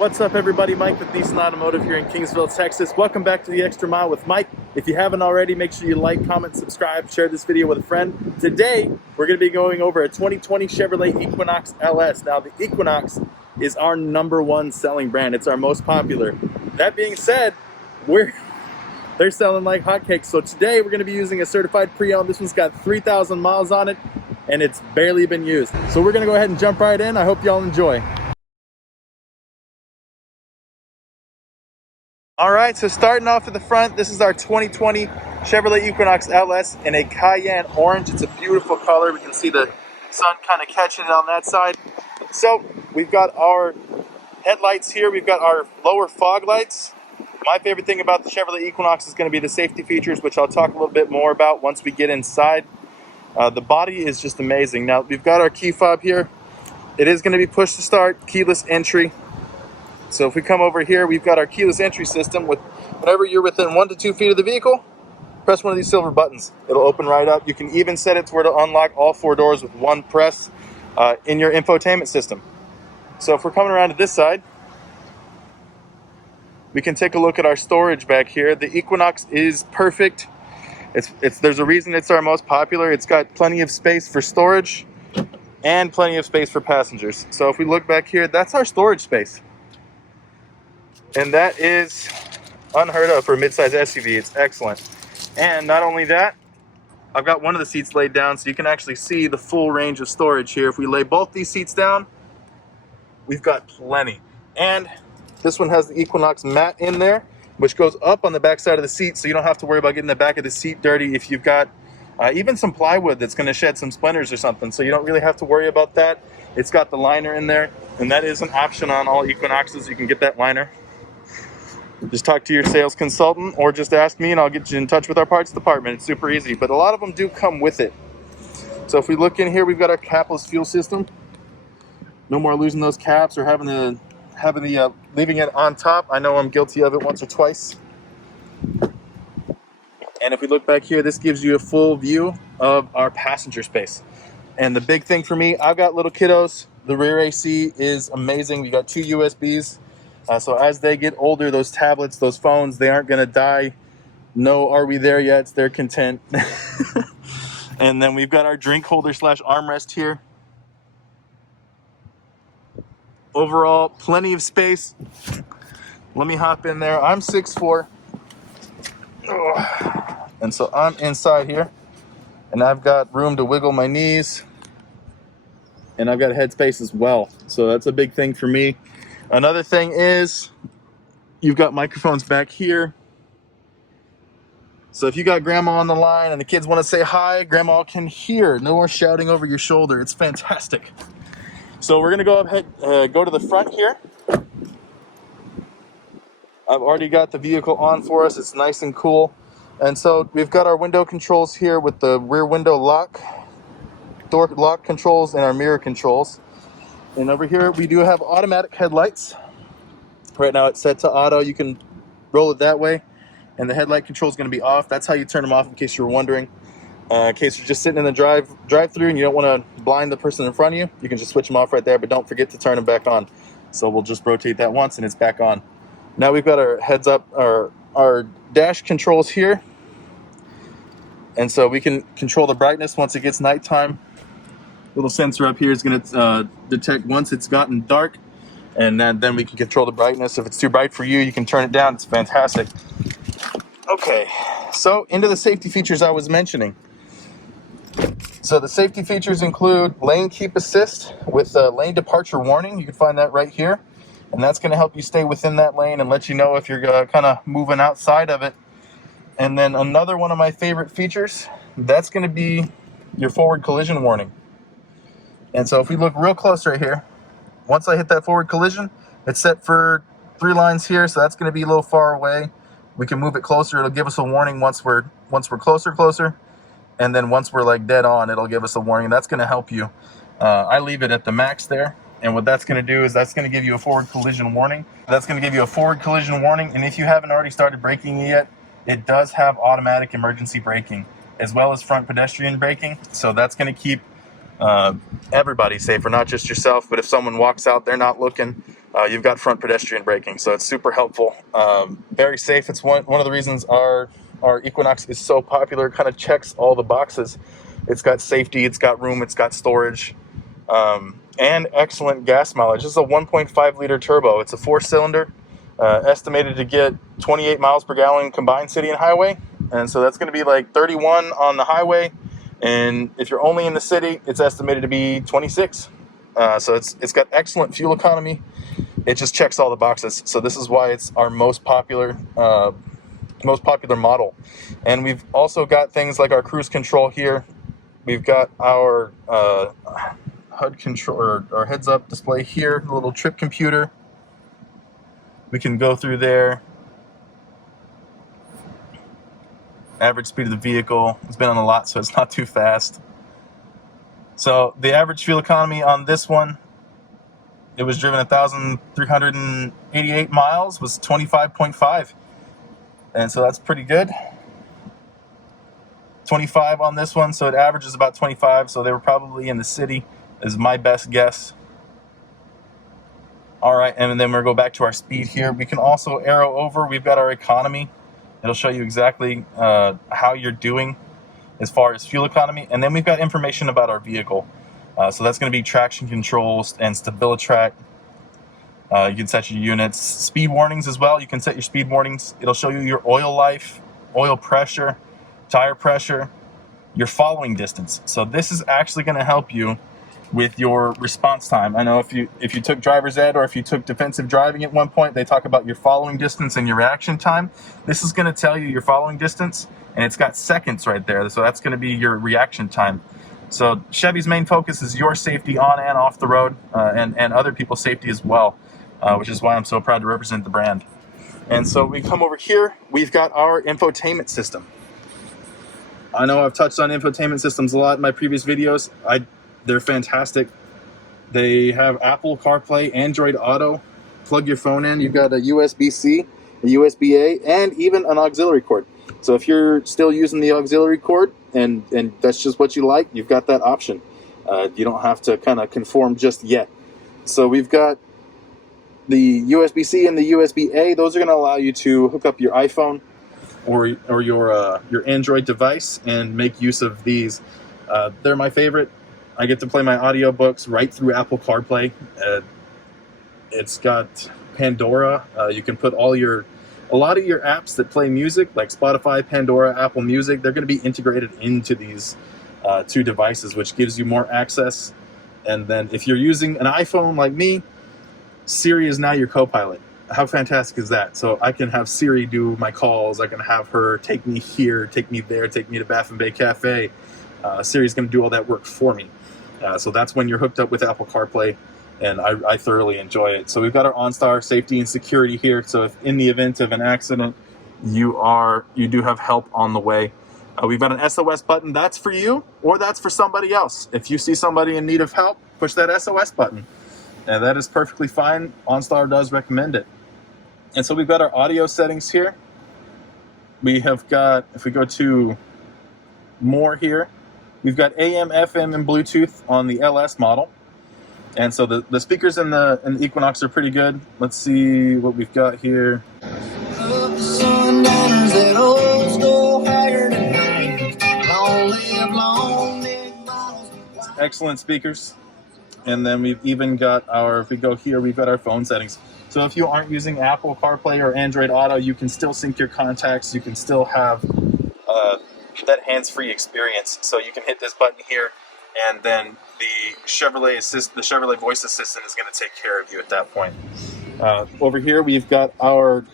What's up, everybody? Mike with Decent Automotive here in Kingsville, Texas. Welcome back to the Extra Mile with Mike. If you haven't already, make sure you like, comment, subscribe, share this video with a friend. Today, we're going to be going over a 2020 Chevrolet Equinox LS. Now, the Equinox is our #1 selling brand. It's our most popular. That being said, they're selling like hotcakes. So today, we're going to be using a certified pre-owned. This one's got 3,000 miles on it, and it's barely been used. So we're going to go ahead and jump right in. I hope y'all enjoy. All right, so starting off at the front, this is our 2020 Chevrolet Equinox LS in a cayenne orange. It's a beautiful color. We can see the sun kind of catching it on that side. So we've got our headlights here. We've got our lower fog lights. My favorite thing about the Chevrolet Equinox is going to be the safety features, which I'll talk a little bit more about once we get inside. The body is just amazing. Now, we've got our key fob here. It is going to be push to start, keyless entry. So if we come over here, we've got our keyless entry system. Whenever you're within 1 to 2 feet of the vehicle, press one of these silver buttons. It'll open right up. You can even set it to where to unlock all 4 doors with one press in your infotainment system. So if we're coming around to this side, we can take a look at our storage back here. The Equinox is perfect. There's a reason it's our most popular. It's got plenty of space for storage and plenty of space for passengers. So if we look back here, that's our storage space. And that is unheard of for a midsize SUV. It's excellent. And not only that, I've got one of the seats laid down so you can actually see the full range of storage here. If we lay both these seats down, we've got plenty. And this one has the Equinox mat in there, which goes up on the back side of the seat, so you don't have to worry about getting the back of the seat dirty if you've got even some plywood that's going to shed some splinters or something. So you don't really have to worry about that. It's got the liner in there, and that is an option on all Equinoxes. You can get that liner. Just talk to your sales consultant or just ask me and I'll get you in touch with our parts department. It's super easy, but a lot of them do come with it. So if we look in here, we've got our capless fuel system. No more losing those caps or leaving it on top. I know I'm guilty of it once or twice. And if we look back here, this gives you a full view of our passenger space. And the big thing for me, I've got little kiddos. The rear AC is amazing. We got 2 USBs. So as they get older, those tablets, those phones, they aren't going to die. No, are we there yet? They're content. And then we've got our drink holder / armrest here. Overall, plenty of space. Let me hop in there. I'm 6'4". And so I'm inside here. And I've got room to wiggle my knees. And I've got headspace as well. So that's a big thing for me. Another thing is you've got microphones back here. So if you got grandma on the line and the kids want to say hi, grandma can hear. No more shouting over your shoulder. It's fantastic. So we're going to go ahead, go to the front here. I've already got the vehicle on for us. It's nice and cool. And so we've got our window controls here with the rear window lock, door lock controls, and our mirror controls. And over here, we do have automatic headlights. Right now it's set to auto. You can roll it that way. And the headlight control is going to be off. That's how you turn them off in case you were wondering. In case you're just sitting in the drive-through and you don't want to blind the person in front of you, you can just switch them off right there, but don't forget to turn them back on. So we'll just rotate that once and it's back on. Now we've got our heads up, our dash controls here. And so we can control the brightness once it gets nighttime. Little sensor up here is going to detect once it's gotten dark, and then we can control the brightness. If it's too bright for you, you can turn it down. It's fantastic. Okay, so into the safety features I was mentioning. So the safety features include lane keep assist with lane departure warning. You can find that right here, and that's going to help you stay within that lane and let you know if you're kind of moving outside of it. And then another one of my favorite features, that's going to be your forward collision warning. And so if we look real close right here, once I hit that forward collision, it's set for 3 lines here, so that's going to be a little far away. We can move it closer. It'll give us a warning once we're closer. And then once we're like dead on, it'll give us a warning. That's going to help you. I leave it at the max there. And what that's going to do is that's going to give you a forward collision warning. That's going to give you a forward collision warning. And if you haven't already started braking yet, it does have automatic emergency braking as well as front pedestrian braking. So that's going to keep everybody safer, not just yourself, but if someone walks out, they're not looking, You've got front pedestrian braking, so it's super helpful. Very safe. It's one of the reasons our Equinox is so popular. It kind of checks all the boxes. It's got safety, it's got room, it's got storage, and excellent gas mileage. This is a 1.5 liter turbo. It's a 4-cylinder, estimated to get 28 miles per gallon combined city and highway. And so that's going to be like 31 on the highway. And if you're only in the city, it's estimated to be 26. So it's got excellent fuel economy. It just checks all the boxes. So this is why it's our most popular model. And we've also got things like our cruise control here. We've got our HUD control, or our heads-up display here, a little trip computer. We can go through there. Average speed of the vehicle. It's been on a lot, so it's not too fast. So the average fuel economy on this one, it was driven 1,388 miles, was 25.5. And so that's pretty good. 25 on this one, so it averages about 25, so they were probably in the city, is my best guess. All right, and then we'll go back to our speed here. We can also arrow over. We've got our economy. It'll show you exactly how you're doing as far as fuel economy. And then we've got information about our vehicle. So that's going to be traction controls and StabiliTrak. You can set your units. Speed warnings as well. You can set your speed warnings. It'll show you your oil life, oil pressure, tire pressure, your following distance. So this is actually going to help you with your response time. I know if you took driver's ed or if you took defensive driving at one point, they talk about your following distance and your reaction time. This is going to tell you your following distance, and it's got seconds right there. So that's going to be your reaction time. So Chevy's main focus is your safety on and off the road, and other people's safety as well, which is why I'm so proud to represent the brand. And so we come over here, we've got our infotainment system. I know I've touched on infotainment systems a lot in my previous videos. They're fantastic. They have Apple CarPlay, Android Auto. Plug your phone in. You've got a USB-C, a USB-A, and even an auxiliary cord. So if you're still using the auxiliary cord and that's just what you like, you've got that option. You don't have to kind of conform just yet. So we've got the USB-C and the USB-A. Those are going to allow you to hook up your iPhone or your Android device and make use of these. They're my favorite. I get to play my audiobooks right through Apple CarPlay. It's got Pandora. You can put a lot of your apps that play music, like Spotify, Pandora, Apple Music, they're going to be integrated into these two devices, which gives you more access. And then if you're using an iPhone like me, Siri is now your co-pilot. How fantastic is that? So I can have Siri do my calls. I can have her take me here, take me there, take me to Baffin Bay Cafe. Siri's going to do all that work for me. So that's when you're hooked up with Apple CarPlay, and I thoroughly enjoy it. So we've got our OnStar safety and security here. So if in the event of an accident, you do have help on the way. We've got an SOS button. That's for you, or that's for somebody else. If you see somebody in need of help, push that SOS button. And that is perfectly fine. OnStar does recommend it. And so we've got our audio settings here. We have got, if we go to more here, we've got AM, FM, and Bluetooth on the LS model. And so the speakers in the Equinox are pretty good. Let's see what we've got here. Excellent speakers. And then we've even got if we go here, we've got our phone settings. So if you aren't using Apple CarPlay or Android Auto, you can still sync your contacts. You can still have that hands-free experience. So you can hit this button here, and then the Chevrolet voice assistant is going to take care of you at that point. Over here, we've got our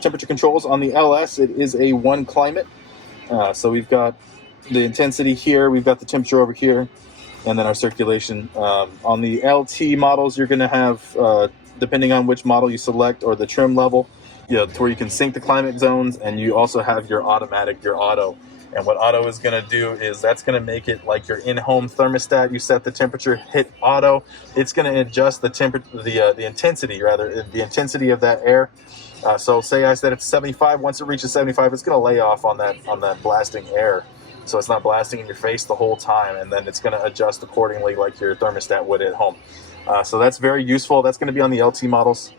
temperature controls on the LS. It is a one climate. So we've got the intensity here. We've got the temperature over here, and then our circulation. On the LT models, you're going to have, depending on which model you select or the trim level, to where you can sync the climate zones, and you also have your auto. And what auto is going to do is that's going to make it like your in-home thermostat. You set the temperature, hit auto. It's going to adjust the intensity of that air. So say I said it's 75. Once it reaches 75, it's going to lay off on that blasting air. So it's not blasting in your face the whole time, and then it's going to adjust accordingly like your thermostat would at home. So that's very useful. That's going to be on the LT models.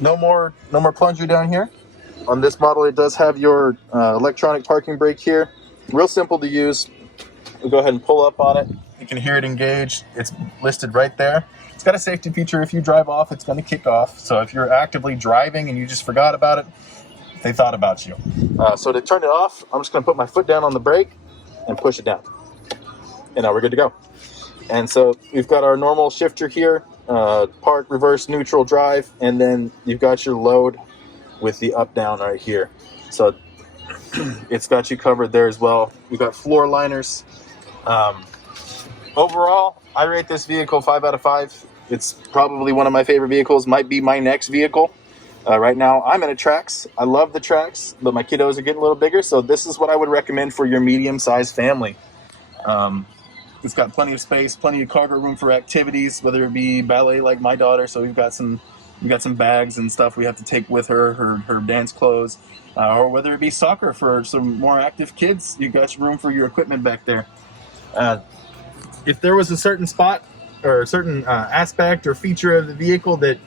No more plunger down here. On this model, it does have your electronic parking brake here. Real simple to use. We'll go ahead and pull up on it. You can hear it engage. It's listed right there. It's got a safety feature. If you drive off, it's going to kick off. So if you're actively driving and you just forgot about it, they thought about you. So to turn it off, I'm just going to put my foot down on the brake and push it down. And now we're good to go. And so we've got our normal shifter here, park, reverse, neutral, drive, and then you've got your load with the up down right here. So it's got you covered there as well. We've got floor liners. Overall, I rate this vehicle 5 out of 5. It's probably one of my favorite vehicles, might be my next vehicle. Right now, I'm in a Trax. I love the Trax, but my kiddos are getting a little bigger, so this is what I would recommend for your medium-sized family. It's got plenty of space, plenty of cargo room for activities, whether it be ballet like my daughter, so we've got some bags and stuff we have to take with her dance clothes, or whether it be soccer for some more active kids, you've got room for your equipment back there. If there was a certain spot or a certain aspect or feature of the vehicle that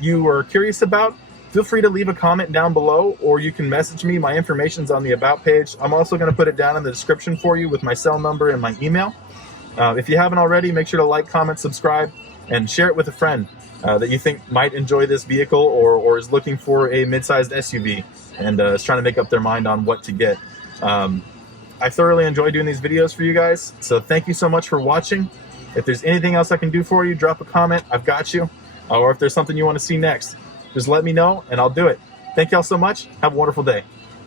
you were curious about, feel free to leave a comment down below, or you can message me. My information's on the About page. I'm also going to put it down in the description for you with my cell number and my email. If you haven't already, make sure to like, comment, subscribe, and share it with a friend that you think might enjoy this vehicle or is looking for a mid-sized SUV and is trying to make up their mind on what to get. I thoroughly enjoy doing these videos for you guys, so thank you so much for watching. If there's anything else I can do for you, drop a comment. I've got you. Or if there's something you want to see next, just let me know and I'll do it. Thank y'all so much. Have a wonderful day.